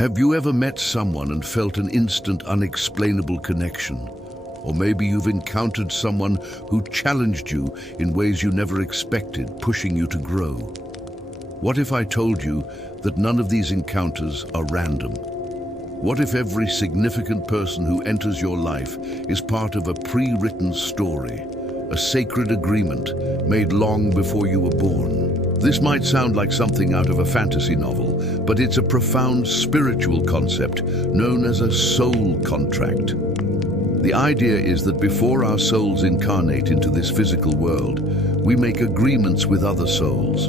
Have you ever met someone and felt an instant, unexplainable connection? Or maybe you've encountered someone who challenged you in ways you never expected, pushing you to grow. What if I told you that none of these encounters are random? What if every significant person who enters your life is part of a pre-written story, a sacred agreement made long before you were born? This might sound like something out of a fantasy novel, but it's a profound spiritual concept known as a soul contract. The idea is that before our souls incarnate into this physical world, we make agreements with other souls.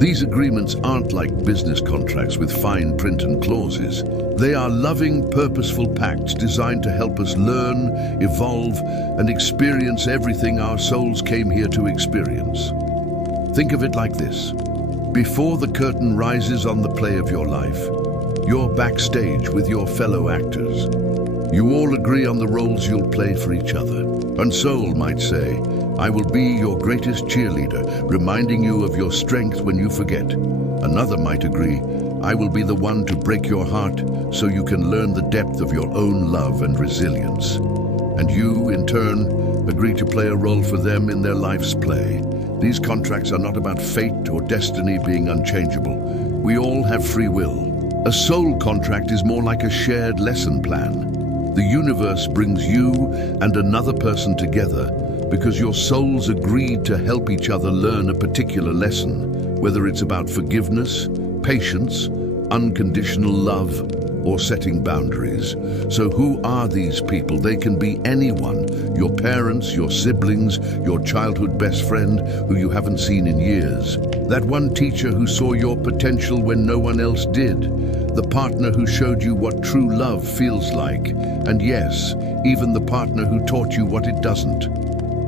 These agreements aren't like business contracts with fine print and clauses. They are loving, purposeful pacts designed to help us learn, evolve, and experience everything our souls came here to experience. Think of it like this. Before the curtain rises on the play of your life, you're backstage with your fellow actors. You all agree on the roles you'll play for each other. One soul might say, "I will be your greatest cheerleader, reminding you of your strength when you forget." Another might agree, "I will be the one to break your heart so you can learn the depth of your own love and resilience." And you, in turn, agree to play a role for them in their life's play. These contracts are not about fate or destiny being unchangeable. We all have free will. A soul contract is more like a shared lesson plan. The universe brings you and another person together because your souls agreed to help each other learn a particular lesson, whether it's about forgiveness, patience, unconditional love, or setting boundaries. So who are these people? They can be anyone. Your parents, your siblings, your childhood best friend who you haven't seen in years. That one teacher who saw your potential when no one else did. The partner who showed you what true love feels like. And yes, even the partner who taught you what it doesn't.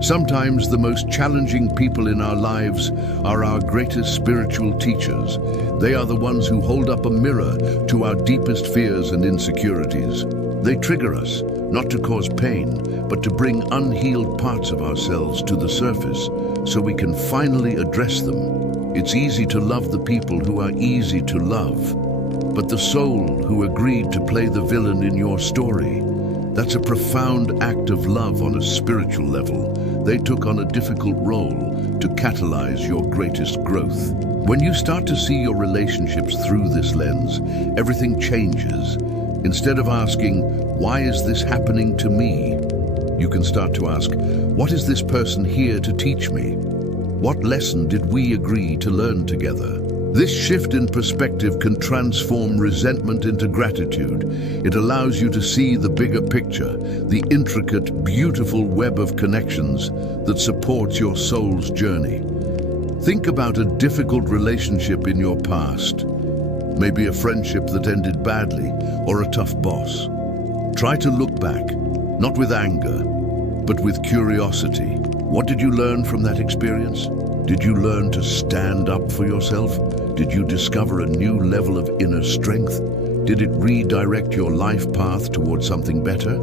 Sometimes the most challenging people in our lives are our greatest spiritual teachers. They are the ones who hold up a mirror to our deepest fears and insecurities. They trigger us, not to cause pain, but to bring unhealed parts of ourselves to the surface so we can finally address them. It's easy to love the people who are easy to love, but the soul who agreed to play the villain in your story, that's a profound act of love on a spiritual level. They took on a difficult role to catalyze your greatest growth. When you start to see your relationships through this lens, everything changes. Instead of asking, "Why is this happening to me?" you can start to ask, "What is this person here to teach me? What lesson did we agree to learn together?" This shift in perspective can transform resentment into gratitude. It allows you to see the bigger picture, the intricate, beautiful web of connections that supports your soul's journey. Think about a difficult relationship in your past, maybe a friendship that ended badly or a tough boss. Try to look back, not with anger, but with curiosity. What did you learn from that experience? Did you learn to stand up for yourself? Did you discover a new level of inner strength? Did it redirect your life path towards something better?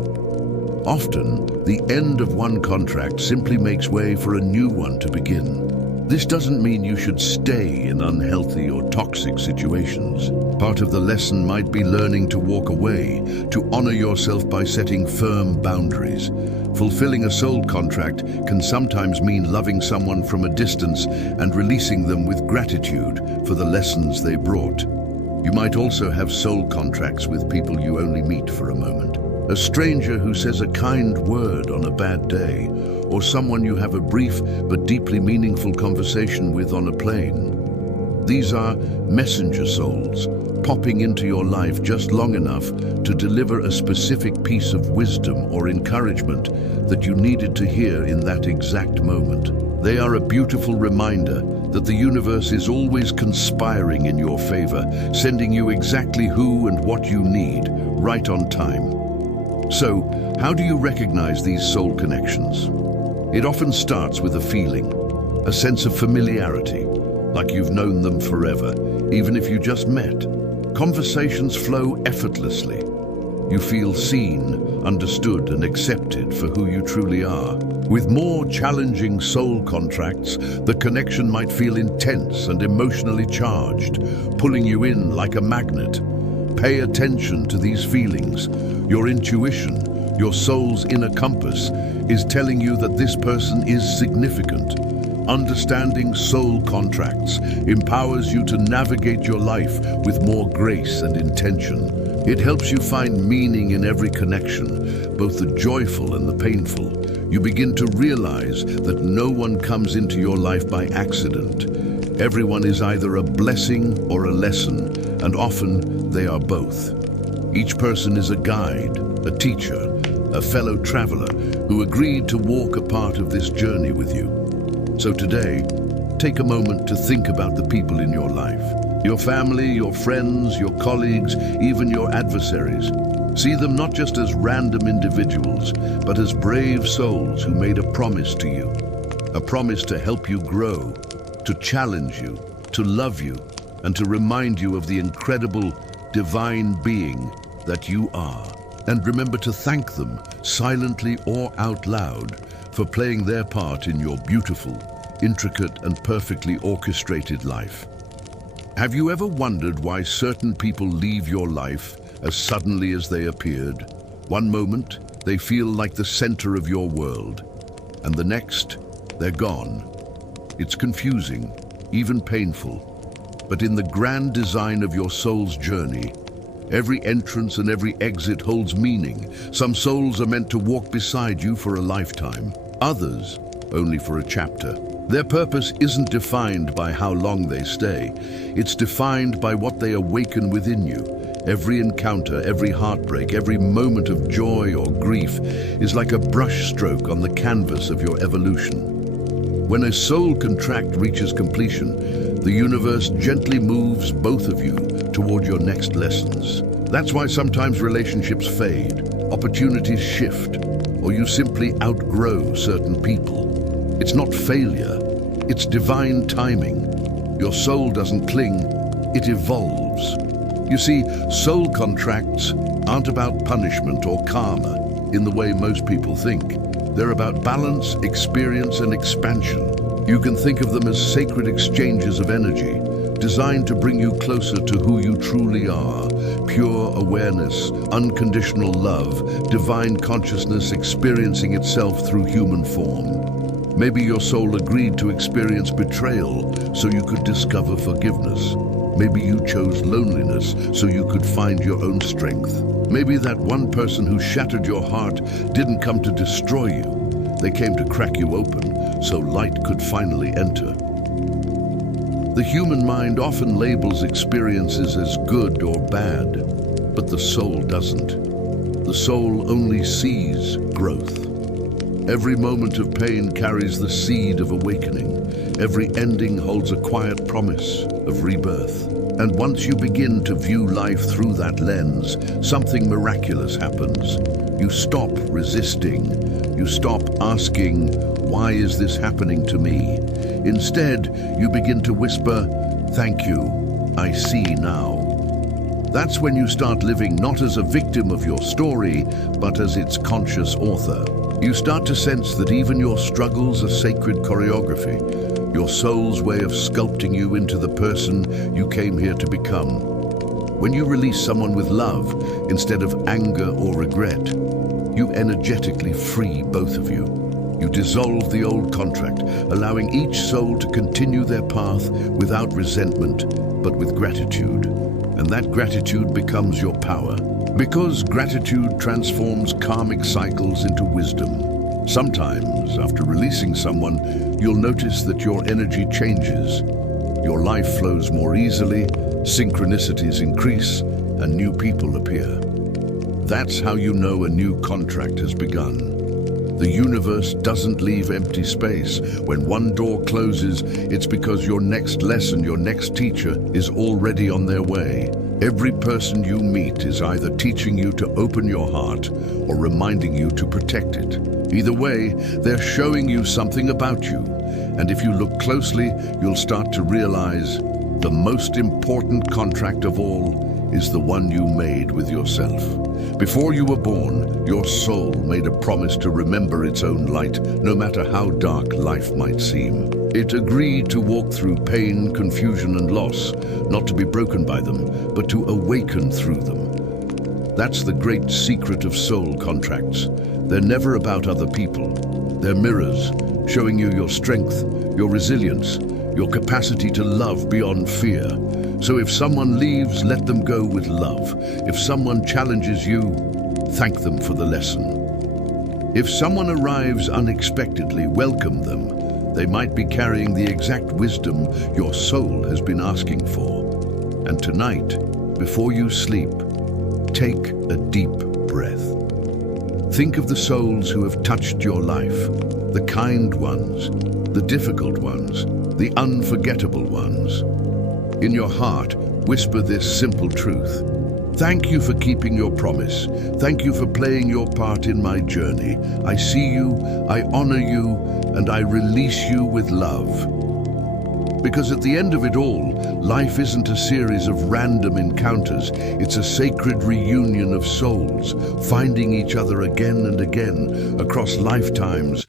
Often, the end of one contract simply makes way for a new one to begin. This doesn't mean you should stay in unhealthy or toxic situations. Part of the lesson might be learning to walk away, to honor yourself by setting firm boundaries. Fulfilling a soul contract can sometimes mean loving someone from a distance and releasing them with gratitude for the lessons they brought. You might also have soul contracts with people you only meet for a moment. A stranger who says a kind word on a bad day, or someone you have a brief but deeply meaningful conversation with on a plane. These are messenger souls, popping into your life just long enough to deliver a specific piece of wisdom or encouragement that you needed to hear in that exact moment. They are a beautiful reminder that the universe is always conspiring in your favor, sending you exactly who and what you need, right on time. So, how do you recognize these soul connections? It often starts with a feeling, a sense of familiarity, like you've known them forever, even if you just met. Conversations flow effortlessly. You feel seen, understood, and accepted for who you truly are. With more challenging soul contracts, the connection might feel intense and emotionally charged, pulling you in like a magnet. Pay attention to these feelings. Your intuition, your soul's inner compass, is telling you that this person is significant. Understanding soul contracts empowers you to navigate your life with more grace and intention. It helps you find meaning in every connection, both the joyful and the painful. You begin to realize that no one comes into your life by accident. Everyone is either a blessing or a lesson, and often they are both. Each person is a guide, a teacher, a fellow traveler who agreed to walk a part of this journey with you. So today, take a moment to think about the people in your life. Your family, your friends, your colleagues, even your adversaries. See them not just as random individuals, but as brave souls who made a promise to you. A promise to help you grow, to challenge you, to love you, and to remind you of the incredible divine being that you are. And remember to thank them, silently or out loud, for playing their part in your beautiful, intricate, and perfectly orchestrated life. Have you ever wondered why certain people leave your life as suddenly as they appeared? One moment, they feel like the center of your world, and the next, they're gone. It's confusing, even painful, but in the grand design of your soul's journey, every entrance and every exit holds meaning. Some souls are meant to walk beside you for a lifetime, others only for a chapter. Their purpose isn't defined by how long they stay. It's defined by what they awaken within you. Every encounter, every heartbreak, every moment of joy or grief is like a brushstroke on the canvas of your evolution. When a soul contract reaches completion, the universe gently moves both of you toward your next lessons. That's why sometimes relationships fade, opportunities shift, or you simply outgrow certain people. It's not failure, it's divine timing. Your soul doesn't cling, it evolves. You see, soul contracts aren't about punishment or karma in the way most people think. They're about balance, experience, and expansion. You can think of them as sacred exchanges of energy, designed to bring you closer to who you truly are. Pure awareness, unconditional love, divine consciousness experiencing itself through human form. Maybe your soul agreed to experience betrayal so you could discover forgiveness. Maybe you chose loneliness so you could find your own strength. Maybe that one person who shattered your heart didn't come to destroy you. They came to crack you open so light could finally enter. The human mind often labels experiences as good or bad, but the soul doesn't. The soul only sees growth. Every moment of pain carries the seed of awakening. Every ending holds a quiet promise of rebirth. And once you begin to view life through that lens, something miraculous happens. You stop resisting. You stop asking, "Why is this happening to me?" Instead, you begin to whisper, "Thank you, I see now." That's when you start living not as a victim of your story, but as its conscious author. You start to sense that even your struggles are sacred choreography, your soul's way of sculpting you into the person you came here to become. When you release someone with love instead of anger or regret, you energetically free both of you. You dissolve the old contract, allowing each soul to continue their path without resentment, but with gratitude. And that gratitude becomes your power. Because gratitude transforms karmic cycles into wisdom. Sometimes, after releasing someone, you'll notice that your energy changes. Your life flows more easily, synchronicities increase, and new people appear. That's how you know a new contract has begun. The universe doesn't leave empty space. When one door closes, it's because your next lesson, your next teacher, is already on their way. Every person you meet is either teaching you to open your heart or reminding you to protect it. Either way, they're showing you something about you. And if you look closely, you'll start to realize the most important contract of all is the one you made with yourself. Before you were born, your soul made a promise to remember its own light, no matter how dark life might seem. It agreed to walk through pain, confusion, and loss, not to be broken by them, but to awaken through them. That's the great secret of soul contracts. They're never about other people. They're mirrors, showing you your strength, your resilience, your capacity to love beyond fear. So if someone leaves, let them go with love. If someone challenges you, thank them for the lesson. If someone arrives unexpectedly, welcome them. They might be carrying the exact wisdom your soul has been asking for. And tonight, before you sleep, take a deep breath. Think of the souls who have touched your life, the kind ones, the difficult ones, the unforgettable ones. In your heart, whisper this simple truth. Thank you for keeping your promise. Thank you for playing your part in my journey. I see you, I honor you, and I release you with love. Because at the end of it all, life isn't a series of random encounters. It's a sacred reunion of souls, finding each other again and again across lifetimes.